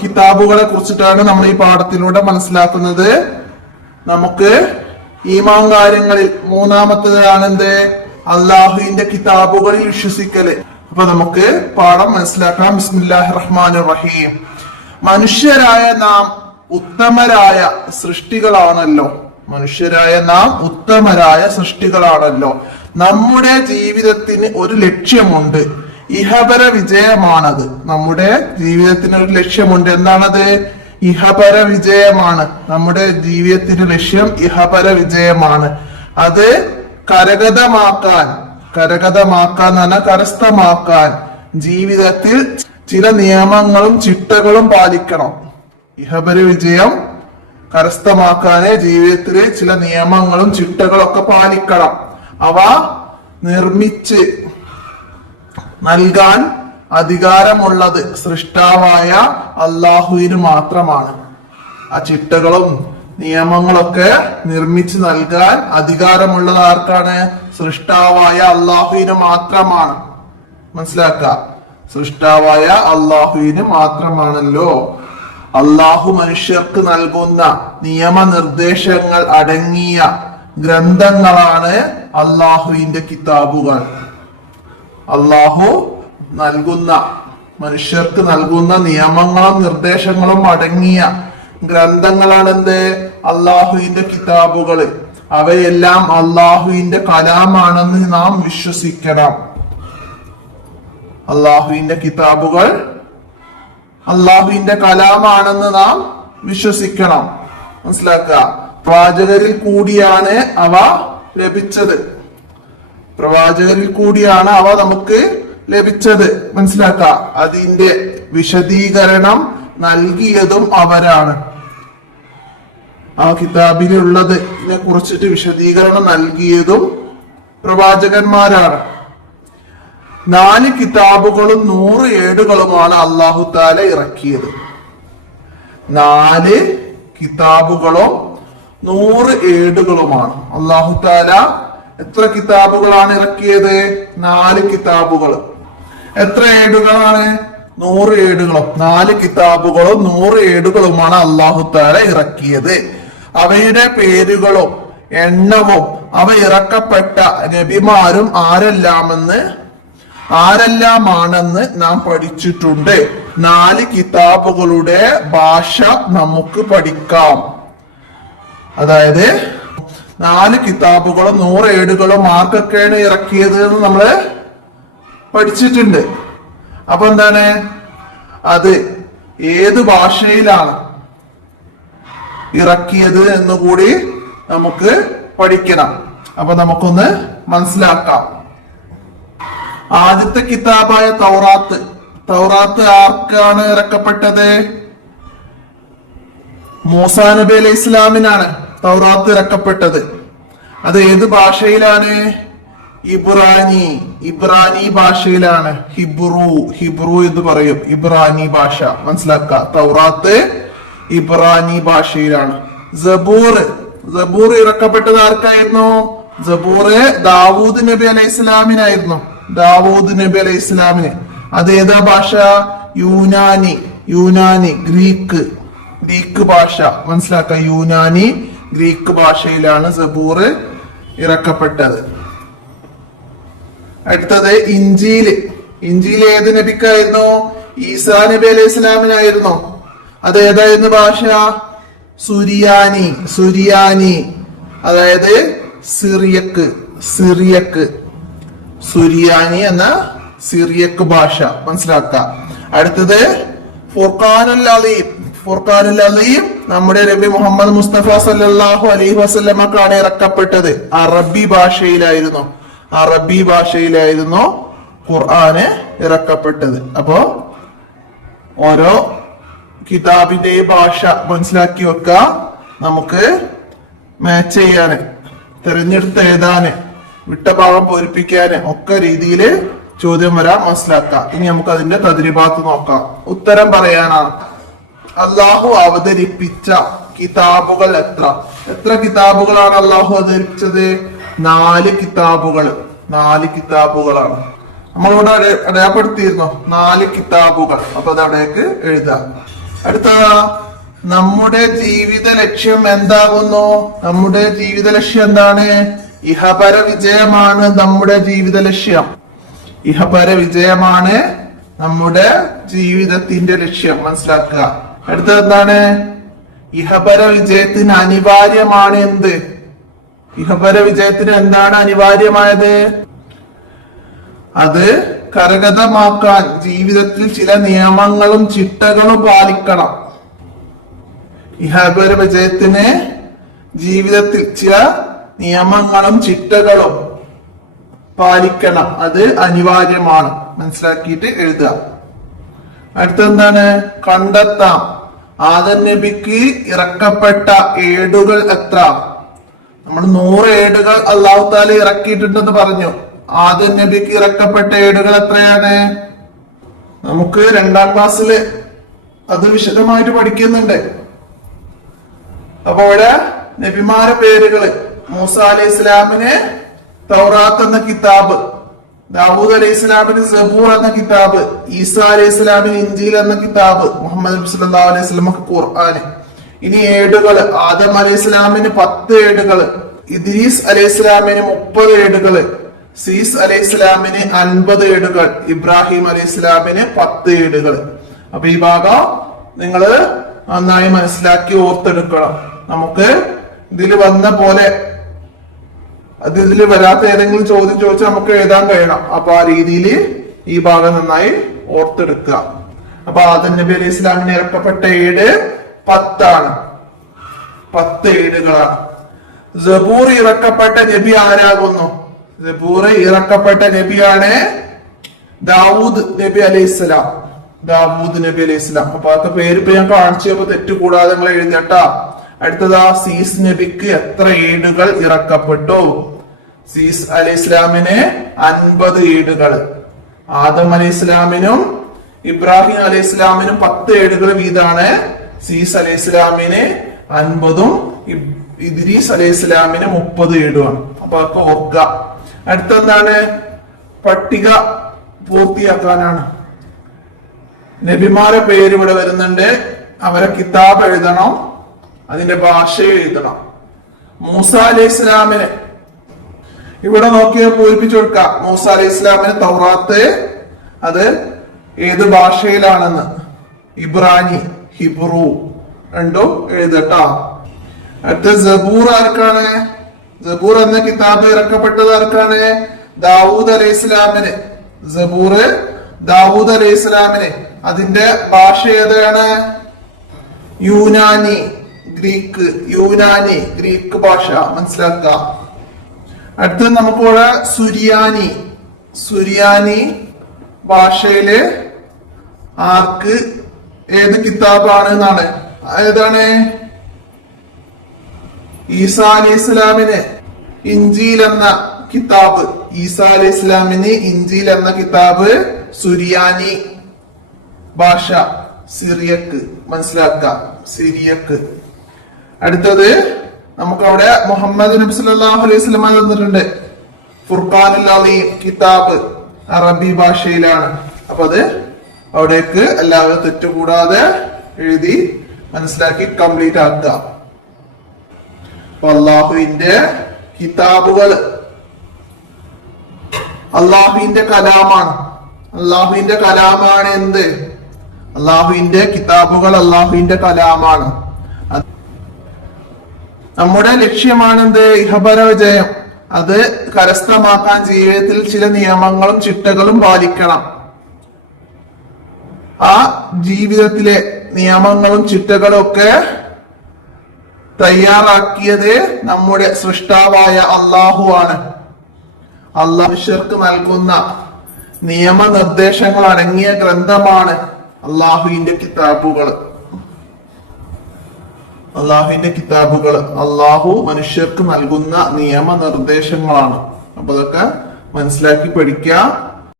കിതാബുകളെ കുറിച്ചിട്ടാണ് നമ്മൾ ഈ പാഠത്തിലൂടെ മനസ്സിലാക്കുന്നത്. നമുക്ക് ഈമാൻ കാര്യങ്ങളിൽ മൂന്നാമത്തേതാണ് എന്ത്? അള്ളാഹുവിന്റെ കിതാബുകളിൽ വിശ്വസിക്കല്. അപ്പൊ നമുക്ക് പാഠം മനസ്സിലാക്കാം. ബിസ്മില്ലാഹിർ റഹ്മാനിർ റഹീം. മനുഷ്യരായ നാം ഉത്തമരായ സൃഷ്ടികളാണല്ലോ. മനുഷ്യരായ നാം ഉത്തമരായ സൃഷ്ടികളാണല്ലോ. നമ്മുടെ ജീവിതത്തിന് ഒരു ലക്ഷ്യമുണ്ട്, ഇഹപര വിജയമാണത്. നമ്മുടെ ജീവിതത്തിന് ഒരു ലക്ഷ്യമുണ്ട്. എന്താണത്? ഇഹപര വിജയമാണ്. നമ്മുടെ ജീവിതത്തിന്റെ ലക്ഷ്യം ഇഹപര വിജയമാണ്. അത് കരഗതമാക്കാൻ എന്ന് പറഞ്ഞാൽ കരസ്ഥമാക്കാൻ ജീവിതത്തിൽ ചില നിയമങ്ങളും ചിട്ടകളും പാലിക്കണം. ഇഹപര വിജയം കരസ്ഥമാക്കാന് ജീവിതത്തില് ചില നിയമങ്ങളും ചിട്ടകളൊക്കെ പാലിക്കണം. അവ നിർമ്മിച്ച് നൽകാൻ അധികാരമുള്ളത് സൃഷ്ടാവായ അള്ളാഹുവിന് മാത്രമാണ്. ആ ചിട്ടകളും നിയമങ്ങളൊക്കെ നിർമ്മിച്ച് നൽകാൻ അധികാരമുള്ളത് ആർക്കാണ്? സൃഷ്ടാവായ അള്ളാഹുവിന് മാത്രമാണ്. മനസ്സിലാക്കുക, സൃഷ്ടാവായ അള്ളാഹുവിന് മാത്രമാണല്ലോ. അള്ളാഹു മനുഷ്യർക്ക് നൽകുന്ന നിയമനിർദ്ദേശങ്ങൾ അടങ്ങിയ ഗ്രന്ഥങ്ങളാണ് അള്ളാഹുവിന്റെ കിതാബുകൾ. അള്ളാഹു നൽകുന്ന മനുഷ്യർക്ക് നൽകുന്ന നിയമങ്ങളും നിർദ്ദേശങ്ങളും അടങ്ങിയ ഗ്രന്ഥങ്ങളാണ് എന്ത്? അള്ളാഹുവിന്റെ കിതാബുകൾ. അവയെല്ലാം അള്ളാഹുവിന്റെ കലാമാണെന്ന് നാം വിശ്വസിക്കണം. അള്ളാഹുവിന്റെ കിതാബുകൾ അള്ളാഹുവിന്റെ കലാമാണെന്ന് നാം വിശ്വസിക്കണം. മനസ്സിലാക്കുക. പ്രവാചകരിൽ കൂടിയാണ് അവ ലഭിച്ചത്. പ്രവാചകരിൽ കൂടിയാണ് അവ നമുക്ക് ലഭിച്ചത്. മനസ്സിലാക്കുക. അതിന്റെ വിശദീകരണം നൽകിയതും അവരാണ്. ആ കിതാബിലുള്ളതിനെ കുറിച്ചിട്ട് വിശദീകരണം നൽകിയതും പ്രവാചകന്മാരാണ്. 4 കിതാബുകളും 100 ഏടുകളുമാണ് അല്ലാഹു തആല ഇറക്കിയത്. 4 കിതാബുകളും 100 ഏടുകളുമാണ്. അല്ലാഹു തആല എത്ര കിതാബുകളാണ് ഇറക്കിയത്? 4 കിതാബുകൾ. എത്ര ഏടുകളാണ്? 100 ഏടുകളും. 4 കിതാബുകളും 100 ഏടുകളുമാണ് അല്ലാഹു തആല ഇറക്കിയത്. അവയുടെ പേരുകളും എണ്ണവും അവ ഇറക്കപ്പെട്ട നബിമാരും ആരെല്ലാമാണെന്ന് നാം പഠിച്ചിട്ടുണ്ട്. 4 കിതാബുകളുടെ ഭാഷ നമുക്ക് പഠിക്കാം. അതായത് 4 കിതാബുകളും 100 ഏടുകളും ആർക്കൊക്കെയാണ് ഇറക്കിയത് എന്ന് നമ്മള് പഠിച്ചിട്ടുണ്ട്. അപ്പൊ എന്താണ് അത്? ഏത് ഭാഷയിലാണ് ഇറക്കിയത് എന്നുകൂടി നമുക്ക് പഠിക്കണം. അപ്പൊ നമുക്കൊന്ന് മനസ്സിലാക്കാം. ആദ്യത്തെ കിതാബായ തൗറാത്ത് ആർക്കാണ് ഇറക്കപ്പെട്ടത്? മൂസാ നബി അലൈഹി ഇസ്ലാമിനാണ് തൗറാത്ത് ഇറക്കപ്പെട്ടത്. അത് ഏത് ഭാഷയിലാണ്? ഇബ്രാനി ഭാഷയിലാണ്. ഹിബ്രു എന്ന് പറയും. ഇബ്രാനി ഭാഷ. മനസ്സിലാക്കുക. തൗറാത്ത് ഇബ്രാനി ഭാഷയിലാണ്. സബൂർ ഇറക്കപ്പെട്ടത് ആർക്കായിരുന്നു? സബൂറ് ദാവൂദ് നബി അലൈഹി ഇസ്ലാമിനായിരുന്നു. ദാവൂദ് നബി അലൈഹി ഇസ്ലാമിന്. അത് ഏതാ ഭാഷ? യൂനാനി ഗ്രീക്ക് ഭാഷ. മനസ്സിലാക്കുക. യൂനാനി ഗ്രീക്ക് ഭാഷയിലാണ് സബൂർ ഇറക്കപ്പെട്ടത്. അടുത്തത് ഇഞ്ചീല് ഏത് നബിക്കായിരുന്നു? ഈസാ നബി അലൈഹി ഇസ്ലാമിനായിരുന്നു. അത് ഏതായിരുന്നു ഭാഷ? സുറിയാനി. അതായത് സിറിയക്ക് സുറിയാനി എന്ന സിറിയക്ക് ഭാഷ. മനസ്സിലാക്കുക. അടുത്തത് ഫുർഖാനുൽ അലീം നമ്മുടെ നബി മുഹമ്മദ് മുസ്തഫ സല്ലല്ലാഹു അലൈഹി വസല്ലമക്കാണ് ഇറക്കപ്പെട്ടത്. അറബി ഭാഷയിലായിരുന്നു ഖുർആന് ഇറക്കപ്പെട്ടത്. അപ്പോ ഓരോ കിതാബിന്റെ ഭാഷ മനസ്സിലാക്കി വെക്കുക. നമുക്ക് മാച്ച് ചെയ്യാന്, തിരഞ്ഞെടുത്ത് എഴുതാന്, വിട്ട ഭാഗം പൂരിപ്പിക്കാന് ഒക്കെ രീതിയിൽ ചോദ്യം വരാൻ മനസ്സിലാക്കാം. ഇനി നമുക്ക് അതിന്റെ തദ്രിബാത്ത് നോക്കാം. ഉത്തരം പറയാനാണ്. അള്ളാഹു അവതരിപ്പിച്ച കിതാബുകൾ എത്ര കിതാബുകളാണ് അള്ളാഹു അവതരിപ്പിച്ചത്? 4 കിതാബുകളാണ്. നമ്മളിവിടെ അടയാളപ്പെടുത്തിയിരുന്നു 4 കിതാബുകൾ. അപ്പൊ അത് അവിടേക്ക് എഴുതാം. അടുത്ത നമ്മുടെ ജീവിത ലക്ഷ്യം എന്താകുന്നു? നമ്മുടെ ജീവിത ലക്ഷ്യം എന്താണ്? ഇഹപര വിജയമാണ് നമ്മുടെ ജീവിത ലക്ഷ്യം. ഇഹപര വിജയമാണ് നമ്മുടെ ജീവിതത്തിന്റെ ലക്ഷ്യം, മനസ്സിലാക്കുക. അടുത്തത് എന്താണ്? ഇഹപര വിജയത്തിന് അനിവാര്യമാണ് എന്ത്? ഇഹപര വിജയത്തിന് എന്താണ് അനിവാര്യമായത്? അത് കരഗതമാക്കാൻ ജീവിതത്തിൽ ചില നിയമങ്ങളും ചിട്ടകളും പാലിക്കണം. ഇഹപര വിജയത്തിന് ജീവിതത്തിൽ ചില നിയമങ്ങളും ചിട്ടകളും പാലിക്കണം, അത് അനിവാര്യമാണ്. മനസ്സിലാക്കിയിട്ട് എഴുതുക. അടുത്തെന്താണ്? കണ്ടെത്താം. ആദം നബിക്ക് ഇറക്കപ്പെട്ട ഏടുകൾ എത്ര? നമ്മൾ 100 ഏടുകൾ അല്ലാഹു തആല ഇറക്കിയിട്ടുണ്ടെന്ന് പറഞ്ഞു. ആദം നബിക്ക് ഇറക്കപ്പെട്ട ഏടുകൾ എത്രയാണ്? നമുക്ക് 2ാം ക്ലാസ്സിൽ അത് വിശദമായിട്ട് പഠിക്കുന്നുണ്ട്. അപ്പൊ ഇവിടെ നബിമാരെ പേരുകള്: മൂസ അലൈഹി ഇസ്ലാമിന് തൗറാത്ത് എന്ന കിതാബ്, ദാവൂദ് അലൈഹി ഇസ്ലാമിന് സബൂർ എന്ന കിതാബ്, ഈസാ അലൈഹി ഇസ്ലാമിന് ഇൻജീൽ എന്ന കിതാബ്, മുഹമ്മദ് നബി സല്ലല്ലാഹു അലൈഹി വസല്ലം ഖുർആന്. ഇനി ഏടുകള്: ആദം അലൈഹി ഇസ്ലാമിന് 10 ഏടുകള്, ഇദ്രീസ് അലൈഹി ഇസ്ലാമിന് 30 ഏടുകള്, സീസ് അലൈഹി ഇസ്ലാമിന് 50 ഏടുകൾ, ഇബ്രാഹിം അലൈഹി ഇസ്ലാമിന് 10 ഏടുകൾ. അപ്പൊ ഈ ഭാഗം നിങ്ങള് നന്നായി മനസ്സിലാക്കി ഓർത്തെടുക്കണം. നമുക്ക് ഇതിൽ വന്ന പോലെ അത് ഇതിൽ വരാത്ത ഏതെങ്കിലും ചോദ്യം ചോദിച്ചാൽ നമുക്ക് എഴുതാൻ കഴിയണം. അപ്പൊ ആ രീതിയിൽ ഈ ഭാഗം നന്നായി ഓർത്തെടുക്കുക. അപ്പൊ ആദം നബി അലൈഹി ഇസ്ലാമിന് ഇറക്കപ്പെട്ട ഏട് 10 ആണ്. 10 ഏടുകളാണ്. സബൂർ ഇറക്കപ്പെട്ട നബി ആരാകുന്നു? സബൂർ ഇറക്കപ്പെട്ട നബിയാണ് ദാവൂദ് നബി അലൈഹിസ്സലാം. ദാവൂദ് നബി അലൈഹിസ്സലാം. അപ്പൊ അതൊക്കെ പേര് ഇപ്പൊ ഞാൻ കാണിച്ചപ്പോ തെറ്റ് കൂടാതെ നിങ്ങൾ എഴുതട്ടാ. അടുത്തതാ, സീസ് നബിക്ക് എത്ര ഏടുകൾ ഇറക്കപ്പെട്ടു? സീസ് അലൈഹി ഇസ്ലാമിന് 50 ഏടുകൾ. ആദം അലൈഹി ഇസ്ലാമിനും ഇബ്രാഹിം അലൈഹി ഇസ്ലാമിനും 10 ഏടുകൾ വീതാണ്. സീസ് അലൈഹി ഇസ്ലാമിന് 50ഉം ഇദ്രീസ് അലൈഹി ഇസ്ലാമിന് 30 ഏടുമാണ്. അപ്പൊ അതൊക്കെ ഓർക്കുക. അടുത്തെന്താണ്? പട്ടിക പൂർത്തിയാക്കാനാണ്. നബിമാരെ പേര് ഇവിടെ വരുന്നുണ്ട്. അവരെ കിതാബ് എഴുതണം, അതിന്റെ ഭാഷ എഴുതണം. മൂസ അലൈഹി ഇസ്ലാമിന് ഇവിടെ നോക്കിയാൽ പൂരിപ്പിച്ചു കൊടുക്കാം. മൂസ അലൈഹി ഇസ്ലാമിന് തൗറാത്ത്, അത് ഏത് ഭാഷയിലാണെന്ന്. ഇബ്രാനി, ഹിബ്രു രണ്ടും എഴുതട്ടാ. അടുത്ത സബൂർ ആർക്കാണ്? സബൂർ എന്ന കിതാബ് ഇറക്കപ്പെട്ടത് ആർക്കാണ്? ദാവൂദ് അലൈഹി ഇസ്ലാമിന്. സബൂർ ദാവൂദ് അലൈഹി ഇസ്ലാമിന്. അതിന്റെ ഭാഷ ഏതാണ്? യൂനാനി, ഗ്രീക്ക്. യൂനാനി, ഗ്രീക്ക് ഭാഷ, മനസ്സിലാക്കുക. അടുത്ത് നമുക്കിവിടെ സുരിയാനി. സുരിയാനി ഭാഷയില് ആർക്ക് ഏത് കിതാബാണ് എന്നാണ്. ഏതാണ്? ഈസാ അലൈഹി ഇസ്ലാമിന് ഇൻജീൽ എന്ന കിതാബ്. ഈസാ അലൈഹി ഇസ്ലാമിന് ഇൻജീൽ എന്ന കിതാബ് സുരിയാനി ഭാഷ, സിറിയക്ക്, മനസ്സിലാക്കുക. സിറിയക്ക്. അടുത്തത് നമുക്കവിടെ മുഹമ്മദ് നബി സല്ലല്ലാഹു അലൈഹി വസല്ലം തന്നിട്ടുണ്ട്. ഫുർഖാനുൽ അലീം കിതാബ് അറബി ഭാഷയിലാണ്. അപ്പൊ അത് അവിടേക്ക് എല്ലാവരും തെറ്റുകൂടാതെ എഴുതി മനസ്സിലാക്കി കംപ്ലീറ്റ് ആക്കുക. അപ്പൊ അള്ളാഹുവിന്റെ കിതാബുകൾ അള്ളാഹുവിന്റെ കലാമാണ്. അള്ളാഹുവിന്റെ കലാമാണ് എന്ത്? അള്ളാഹുവിന്റെ കിതാബുകൾ അള്ളാഹുവിന്റെ കലാമാണ്. നമ്മുടെ ലക്ഷ്യമാണെന്ത്? ഇഹപര വിജയം. അത് കരസ്ഥമാക്കാൻ ജീവിതത്തിൽ ചില നിയമങ്ങളും ചിട്ടകളും പാലിക്കണം. ആ ജീവിതത്തിലെ നിയമങ്ങളും ചിട്ടകളും ഒക്കെ തയ്യാറാക്കിയത് നമ്മുടെ സൃഷ്ടാവായ അള്ളാഹു ആണ്. അള്ളാഹുർക്ക് നൽകുന്ന നിയമനിർദ്ദേശങ്ങൾ അടങ്ങിയ ഗ്രന്ഥമാണ് അള്ളാഹുവിന്റെ കിതാബുകൾ. അള്ളാഹുവിന്റെ കിതാബുകൾ അള്ളാഹു മനുഷ്യർക്ക് നൽകുന്ന നിയമനിർദ്ദേശങ്ങളാണ്. അപ്പൊ അതൊക്കെ മനസ്സിലാക്കി പഠിക്കുക.